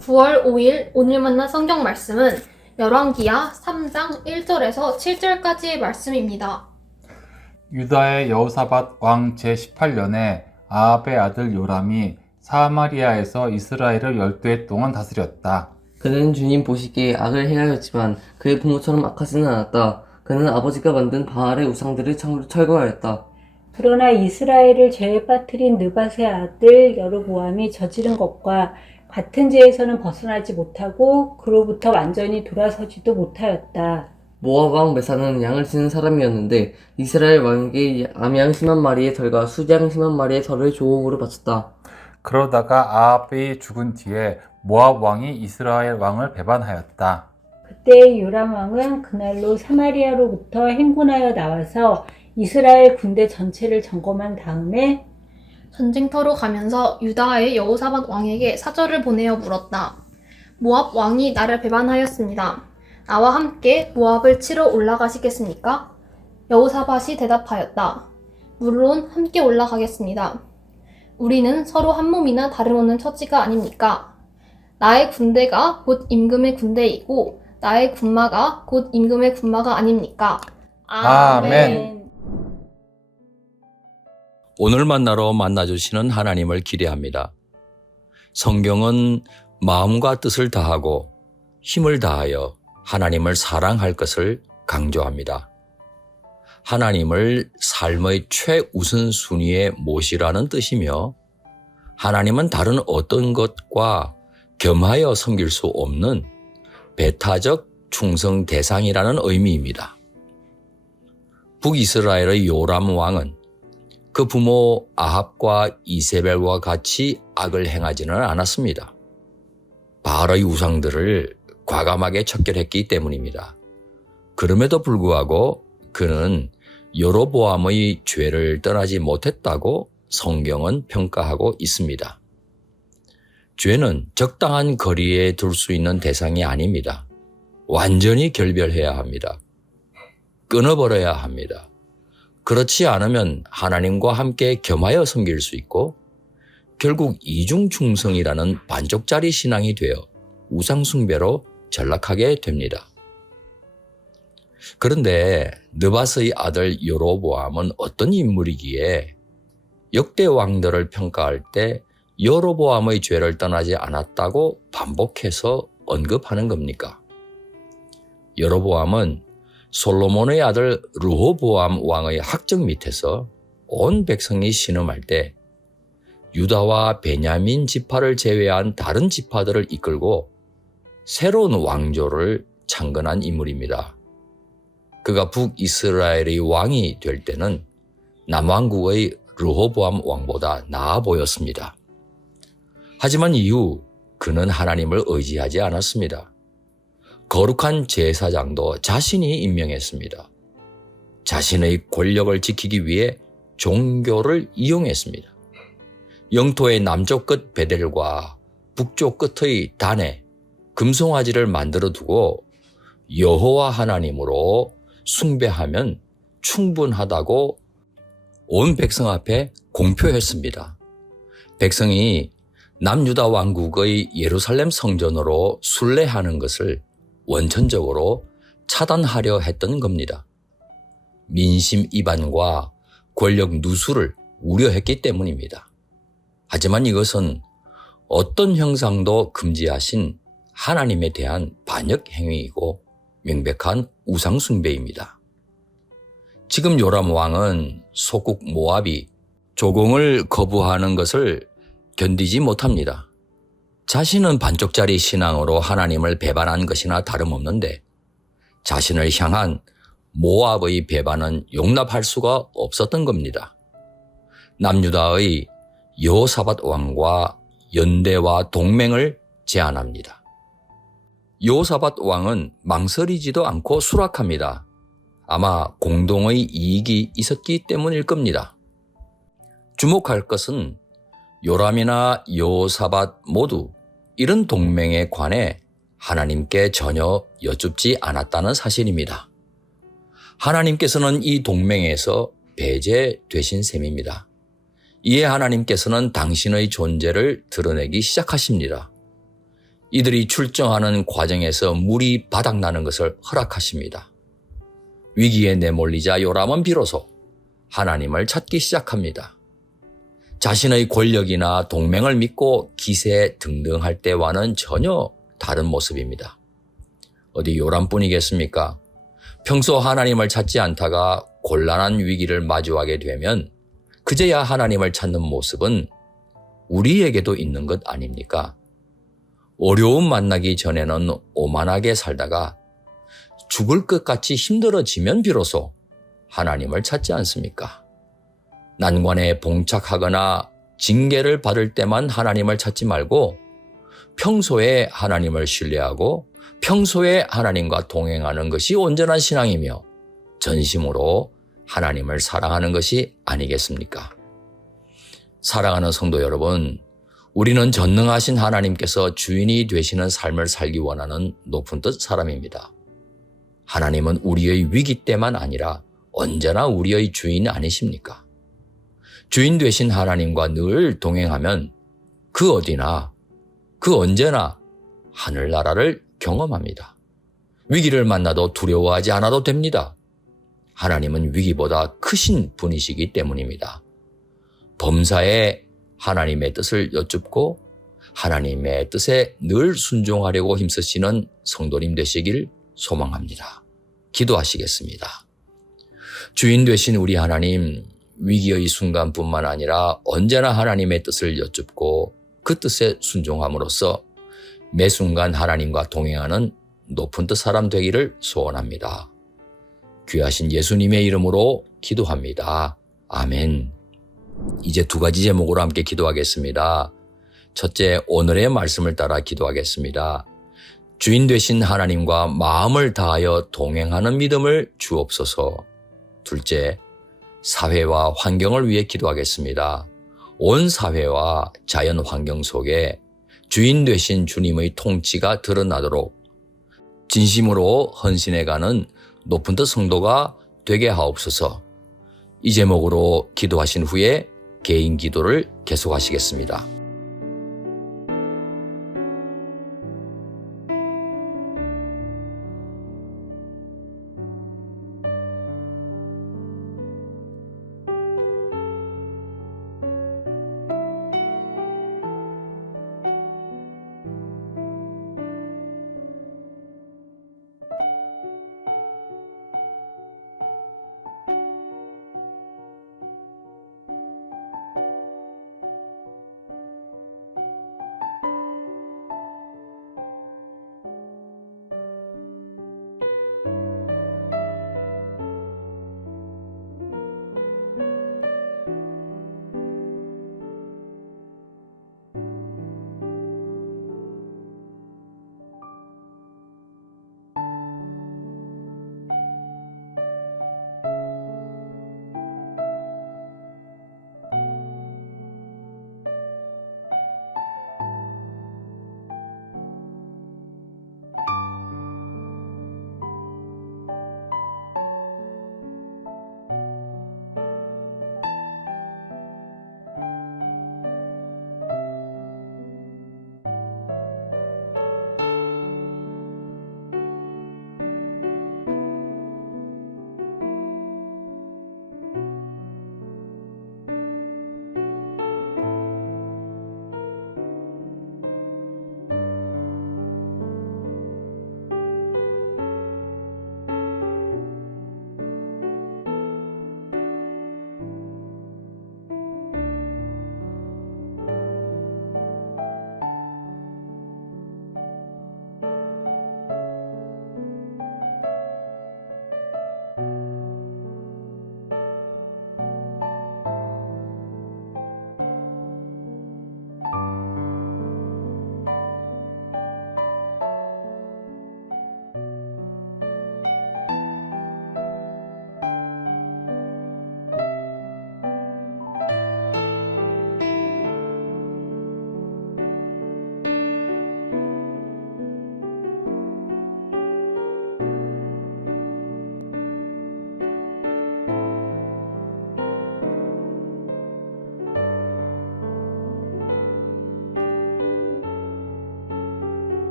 9월 5일 오늘 만난 성경 말씀은 열왕기하 3장 1절에서 7절까지의 말씀입니다. 유다의 여호사밧 왕 제18년에 아합의 아들 요람이 사마리아에서 이스라엘을 12해 동안 다스렸다. 그는 주님 보시기에 악을 행하였지만 그의 부모처럼 악하지는 않았다. 그는 아버지가 만든 바알의 우상들을 철거하였다. 그러나 이스라엘을 죄에 빠뜨린 느밧의 아들 여로보암이 저지른 것과 같은 죄에서는 벗어나지 못하고 그로부터 완전히 돌아서지도 못하였다. 모압 왕 메사는 양을 치는 사람이었는데 이스라엘 왕에게 암양 10만 마리의 털과 수양 10만 마리의 털을 조공으로 바쳤다. 그러다가 아합이 죽은 뒤에 모압 왕이 이스라엘 왕을 배반하였다. 그때 요람 왕은 그날로 사마리아로부터 행군하여 나와서 이스라엘 군대 전체를 점검한 다음에 전쟁터로 가면서 유다의 여호사밧 왕에게 사절을 보내어 물었다. 모압 왕이 나를 배반하였습니다. 나와 함께 모압을 치러 올라가시겠습니까? 여호사밧이 대답하였다. 물론 함께 올라가겠습니다. 우리는 서로 한 몸이나 다름없는 처지가 아닙니까? 나의 군대가 곧 임금의 군대이고 나의 군마가 곧 임금의 군마가 아닙니까? 아멘. 오늘 만나러 만나주시는 하나님을 기대합니다. 성경은 마음과 뜻을 다하고 힘을 다하여 하나님을 사랑할 것을 강조합니다. 하나님을 삶의 최우선순위에 모시라는 뜻이며 하나님은 다른 어떤 것과 겸하여 섬길 수 없는 배타적 충성 대상이라는 의미입니다. 북이스라엘의 요람 왕은 그 부모 아합과 이세벨과 같이 악을 행하지는 않았습니다. 바알의 우상들을 과감하게 척결했기 때문입니다. 그럼에도 불구하고 그는 여로보암의 죄를 떠나지 못했다고 성경은 평가하고 있습니다. 죄는 적당한 거리에 둘 수 있는 대상이 아닙니다. 완전히 결별해야 합니다. 끊어버려야 합니다. 그렇지 않으면 하나님과 함께 겸하여 섬길 수 있고 결국 이중충성이라는 반쪽짜리 신앙이 되어 우상숭배로 전락하게 됩니다. 그런데 느밧의 아들 여로보암은 어떤 인물이기에 역대 왕들을 평가할 때 여로보암의 죄를 떠나지 않았다고 반복해서 언급하는 겁니까? 여로보암은 솔로몬의 아들 르호보암 왕의 학적 밑에서 온 백성이 신음할 때 유다와 베냐민 지파를 제외한 다른 지파들을 이끌고 새로운 왕조를 창건한 인물입니다. 그가 북이스라엘의 왕이 될 때는 남왕국의 르호보암 왕보다 나아 보였습니다. 하지만 이후 그는 하나님을 의지하지 않았습니다. 거룩한 제사장도 자신이 임명했습니다. 자신의 권력을 지키기 위해 종교를 이용했습니다. 영토의 남쪽 끝 베델과 북쪽 끝의 단에 금송아지를 만들어 두고 여호와 하나님으로 숭배하면 충분하다고 온 백성 앞에 공표했습니다. 백성이 남유다 왕국의 예루살렘 성전으로 순례하는 것을 원천적으로 차단하려 했던 겁니다. 민심 이반과 권력 누수를 우려했기 때문입니다. 하지만 이것은 어떤 형상도 금지하신 하나님에 대한 반역 행위이고 명백한 우상숭배입니다. 지금 요람 왕은 소국 모압이 조공을 거부하는 것을 견디지 못합니다. 자신은 반쪽짜리 신앙으로 하나님을 배반한 것이나 다름없는데 자신을 향한 모압의 배반은 용납할 수가 없었던 겁니다. 남유다의 여호사밧 왕과 연대와 동맹을 제안합니다. 여호사밧 왕은 망설이지도 않고 수락합니다. 아마 공동의 이익이 있었기 때문일 겁니다. 주목할 것은 요람이나 여호사밧 모두 이런 동맹에 관해 하나님께 전혀 여쭙지 않았다는 사실입니다. 하나님께서는 이 동맹에서 배제되신 셈입니다. 이에 하나님께서는 당신의 존재를 드러내기 시작하십니다. 이들이 출정하는 과정에서 물이 바닥나는 것을 허락하십니다. 위기에 내몰리자 요람은 비로소 하나님을 찾기 시작합니다. 자신의 권력이나 동맹을 믿고 기세 등등할 때와는 전혀 다른 모습입니다. 어디 요람뿐이겠습니까? 평소 하나님을 찾지 않다가 곤란한 위기를 마주하게 되면 그제야 하나님을 찾는 모습은 우리에게도 있는 것 아닙니까? 어려움 만나기 전에는 오만하게 살다가 죽을 것 같이 힘들어지면 비로소 하나님을 찾지 않습니까? 난관에 봉착하거나 징계를 받을 때만 하나님을 찾지 말고 평소에 하나님을 신뢰하고 평소에 하나님과 동행하는 것이 온전한 신앙이며 전심으로 하나님을 사랑하는 것이 아니겠습니까? 사랑하는 성도 여러분, 우리는 전능하신 하나님께서 주인이 되시는 삶을 살기 원하는 높은 뜻 사람입니다. 하나님은 우리의 위기 때만 아니라 언제나 우리의 주인 아니십니까? 주인 되신 하나님과 늘 동행하면 그 어디나 그 언제나 하늘나라를 경험합니다. 위기를 만나도 두려워하지 않아도 됩니다. 하나님은 위기보다 크신 분이시기 때문입니다. 범사에 하나님의 뜻을 여쭙고 하나님의 뜻에 늘 순종하려고 힘쓰시는 성도님 되시길 소망합니다. 기도하시겠습니다. 주인 되신 우리 하나님, 위기의 순간뿐만 아니라 언제나 하나님의 뜻을 여쭙고 그 뜻에 순종함으로써 매 순간 하나님과 동행하는 높은 뜻 사람 되기를 소원합니다. 귀하신 예수님의 이름으로 기도합니다. 아멘. 이제 두 가지 제목으로 함께 기도하겠습니다. 첫째, 오늘의 말씀을 따라 기도하겠습니다. 주인 되신 하나님과 마음을 다하여 동행하는 믿음을 주옵소서. 둘째, 사회와 환경을 위해 기도하겠습니다. 온 사회와 자연 환경 속에 주인 되신 주님의 통치가 드러나도록 진심으로 헌신해가는 높은 뜻 성도가 되게 하옵소서. 이 제목으로 기도하신 후에 개인 기도를 계속하시겠습니다.